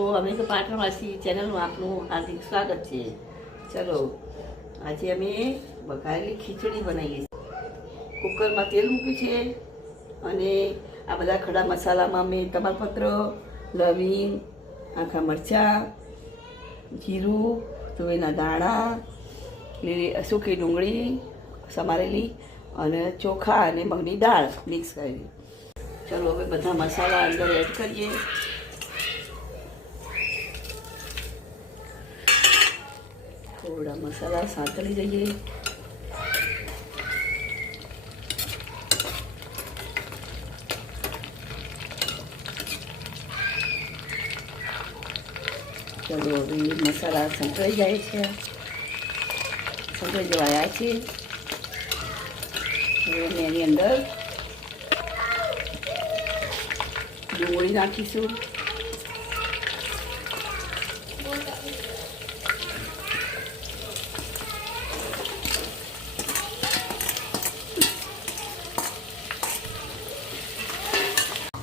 અમે તો પાટણવાસી ચેનલમાં આપનું હાર્દિક સ્વાગત છે. ચલો આજે અમે વઘારેલી ખીચડી બનાવીએ છીએ. કુકરમાં તેલ મૂક્યું છે અને આ બધા ખડા મસાલામાં મેં તમાલપત્ર, લવિંગ, આખા મરચાં, જીરું, તુવેરના દાણા, લીલી સૂકી ડુંગળી સમારેલી અને ચોખા અને મગની દાળ મિક્સ કરી. ચલો હવે બધા મસાલા અંદર એડ કરીએ. થોડા મસાલા સાંતળી દઈએ. ચલો હવે મસાલા સંતળાઈ જાય છે, સંતળાઈ જવાયા છે. હવે અમે એની અંદર ડુંગળી નાખીશું.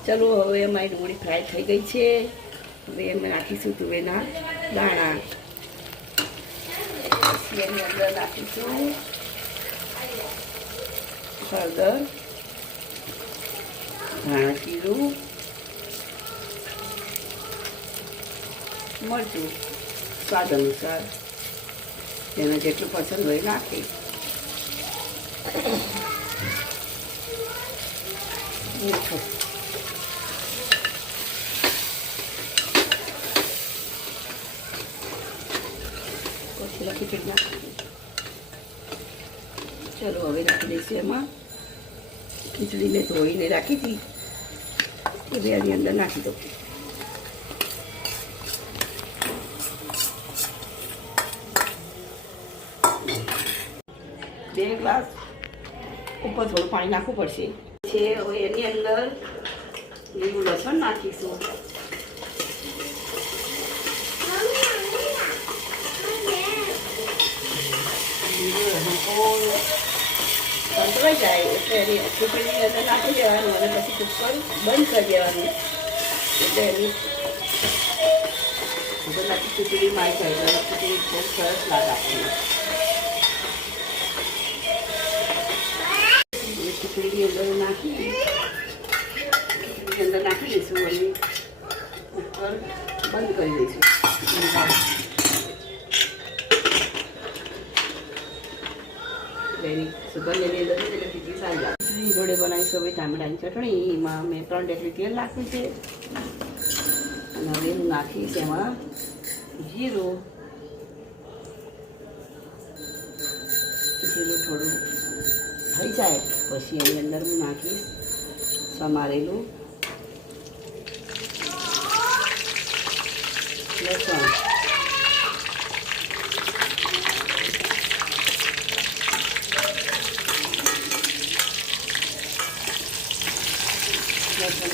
ચલો હવે અમારી ડુંગળી ફ્રાય થઈ ગઈ છે. હવે અમે નાખીશું તુવેરના દાણા. પછી એની અંદર નાખીશું હળદર, ધાણા જીરું, મરચું સ્વાદ અનુસાર જેને જેટલું પસંદ હોય નાખી. મીઠું ખીચડી નાખી. ચલો હવે નાખી દઈશું એમાં ખીચડીને ધોઈને રાખી હતી હવે આની અંદર નાખી દઉં. બે ગ્લાસ ઉપર થોડું પાણી નાખવું પડશે. હવે એની અંદર લીલું લસણ નાખીશું. સંતળાઈ જાય એટલે એની ખીચડીની અંદર નાખી દેવાનું અને પછી કુકર બંધ કરી દેવાનું. એટલે એની નાખી ખીચડી મારી જાય એટલે ખીચડી બહુ સરસ લાગે આપણને. ખીચડીની અંદર નાખી દઈશું અને કુકર બંધ કરી દઈશું. એની સુગંધ એની અંદર એટલે ખીચડી સારી લાગે. ખીચડી જોડે બનાવીશું હવે ટામેટાની ચટણી. એમાં મેં 3 ડેકરી તેલ નાખ્યું છે અને હવે હું નાખીશ એમાં જીરું. જીરું થોડું થઈ જાય પછી એની અંદર હું નાખીશ સમારેલું લસણ.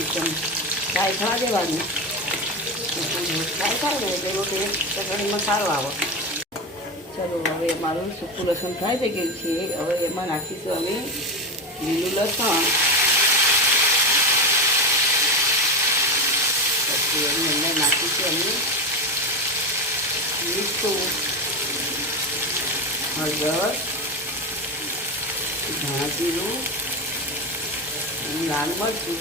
એકદમ ફ્રાય થવા દેવાનું. ફ્રાય થાય ને એટલે એનો ટેસ્ટ ચટણીમાં સારો આવે. ચલો હવે અમારું સૂકું લસણ ફ્રાય થઈ ગયું છે. હવે એમાં નાખીશું અમે લીલું લસણ. પછી એની અંદર નાખીશું અમે મીઠું, હળદર, ધાણા જીરું, લાલ મરચું.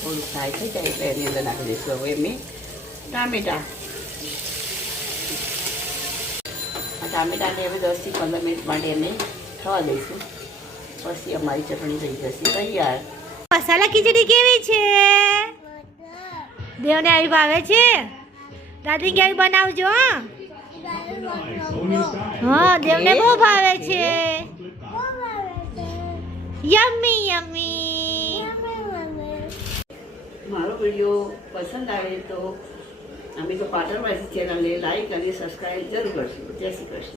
થોડું ફ્રાય થઈ જાય એટલે એની અંદર નાખી દઈશું હવે અમે ટામેટાં. આ ટામેટાને હવે 10 થી 15 મિનિટ માટે અમે થવા દઈશું. પછી અમારી ચટણી થઈ જશે તૈયાર. મસાલા ખીચડી કેવી છે? દેવને આવી ભાવે છે? દાદી કેવી બનાવજો. હા દેવને બહુ ભાવે છે. Yummy yummy. મારો વિડીયો પસંદ આવે તો અમે તો પાટણવાસી ચેનલને લાઈક અને સબસ્ક્રાઈબ જરૂર કરશું. જય શ્રી કૃષ્ણ.